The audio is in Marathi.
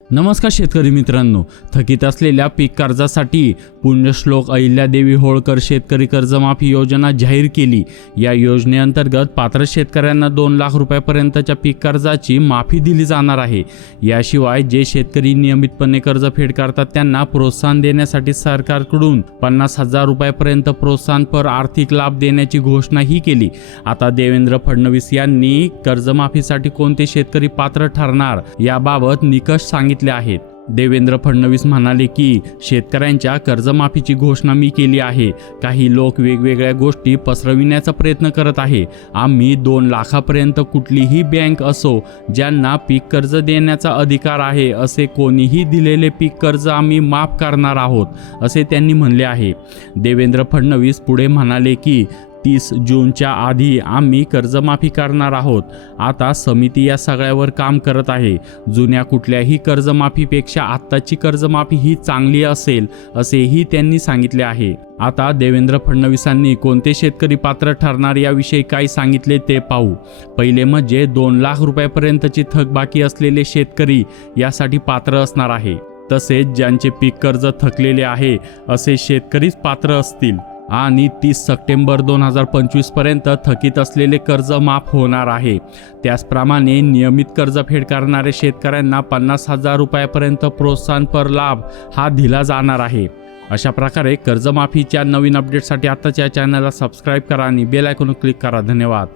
नमस्कार शेतकरी मित्रांनो, थकीत असलेल्या पीक कर्जासाठी पुण्यश्लोक अहिल्यादेवी होळकर शेतकरी कर्जमाफी योजना जाहीर केली। या योजनेअंतर्गत पात्र शेतकऱ्यांना 2 लाख रुपयापर्यंतच्या पीक कर्जाची माफी दिली जाणार आहे। याशिवाय जे शेतकरी नियमितपणे कर्जफेड करतात त्यांना प्रोत्साहन देण्यासाठी सरकारकडून 50,000 रुपयापर्यंत प्रोत्साहनपर आर्थिक लाभ देण्याची घोषणाही केली। आता देवेंद्र फडणवीस यांनी कर्जमाफीसाठी कोणते शेतकरी पात्र ठरणार याबाबत निकष सांगितले आहेत। देवेंद्र फडणवीस म्हणाले की शेतकऱ्यांच्या कर्जमाफीची घोषणा मी केली आहे। काही लोक वेगवेगळ्या गोष्टी पसरविण्याचा प्रयत्न करत आहे। आम्ही 2 लाखापर्यंत कुठलीही बँक असो ज्यांना पीक कर्ज देण्याचा अधिकार आहे असे कोणीही दिलेले पीक कर्ज आम्ही माफ करणार आहोत, असे त्यांनी म्हणले आहे। देवेंद्र फडणवीस पुढे म्हणाले की 30 जूनच्या आधी आम्ही कर्जमाफी करणार आहोत। आता समिती या सगळ्यावर काम करत आहे। जुन्या कुठल्याही कर्जमाफीपेक्षा आत्ताची कर्जमाफी ही चांगली असेल असेही त्यांनी सांगितले आहे। आता देवेंद्र फडणवीसांनी कोणते शेतकरी पात्र ठरणार याविषयी काय सांगितले ते पाहू। पहिले म्हणजे 2 लाख रुपयापर्यंतची थकबाकी असलेले शेतकरी यासाठी पात्र असणार आहे। तसेच ज्यांचे पीक कर्ज थकलेले आहे असे शेतकरीच पात्र असतील आणि 30 सप्टेंबर 2025 पर्यंत थकीत असलेले कर्ज माफ होणार आहे। त्याचप्रमाणे नियमित कर्जफेड करणारे शेतकऱ्यांना 50,000 रुपयापर्यंत प्रोत्साहनपर लाभ हा दिला जाणार आहे। अशा प्रकारे कर्जमाफीच्या नवीन अपडेटसाठी आताच्या चॅनलला सबस्क्राईब करा आणि बेल आयकॉन क्लिक करा। धन्यवाद।